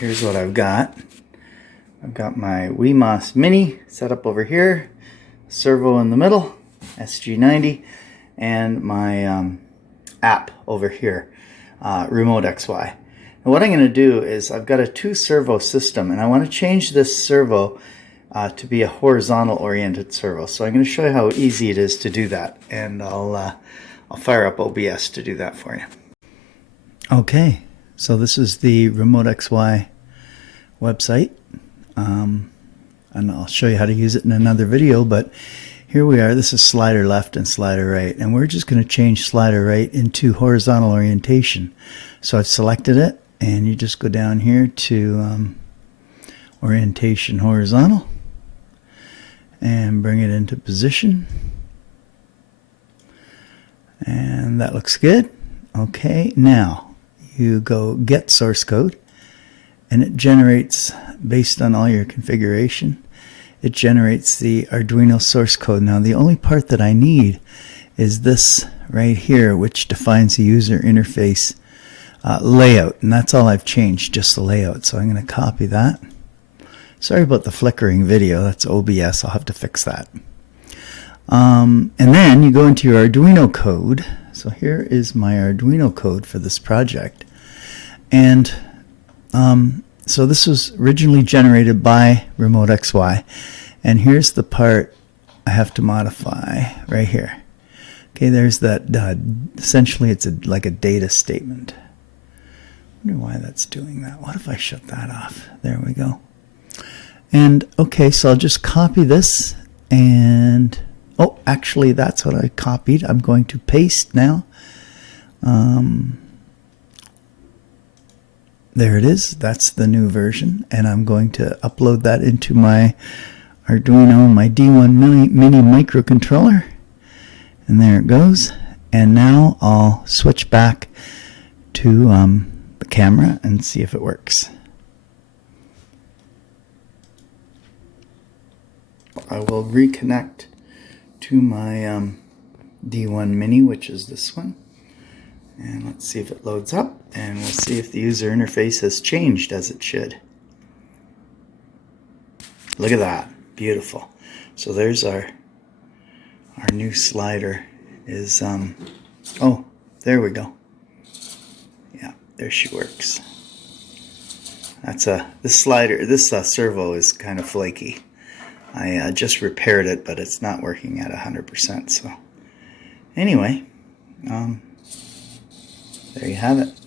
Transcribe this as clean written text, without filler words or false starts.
here's what I've got. I've got my WeMOS Mini set up over here, servo in the middle, SG90, and my app over here, RemoteXY. And what I'm going to do is I've got a 2-servo system, and I want to change this servo to be a horizontal oriented servo. So I'm going to show you how easy it is to do that, and I'll fire up OBS to do that for you. Okay, so this is the RemoteXY website. And I'll show you how to use it in another video, but here we are. This is slider left and slider right, and we're just going to change slider right into horizontal orientation. So I've selected it, and you just go down here to orientation horizontal and bring it into position, and that looks good. Okay, now you go get source code, and it generates, based on all your configuration, it generates the Arduino source code. Now the only part that I need is this right here, which defines the user interface layout, and that's all I've changed, just the layout. So I'm going to copy that. Sorry about the flickering video, that's OBS, I'll have to fix that. And then you go into your Arduino code. So here is my Arduino code for this project, and so this was originally generated by RemoteXY, and here's the part I have to modify right here. Okay, there's that, essentially it's like a data statement. I wonder why that's doing that. What if I shut that off? There we go. And okay, so I'll just copy this, and oh, actually that's what I copied. I'm going to paste now. There it is. That's the new version, and I'm going to upload that into my Arduino, my D1 mini microcontroller, and there it goes. And now I'll switch back to the camera and see if it works. I will reconnect to my D1 mini, which is this one. And let's see if it loads up, and we'll see if the user interface has changed as it should. Look at that, beautiful. So there's our new slider is, oh, there we go. Yeah, there she works. That's this slider, this servo is kind of flaky. I just repaired it, but it's not working at 100%. So anyway, there you have it.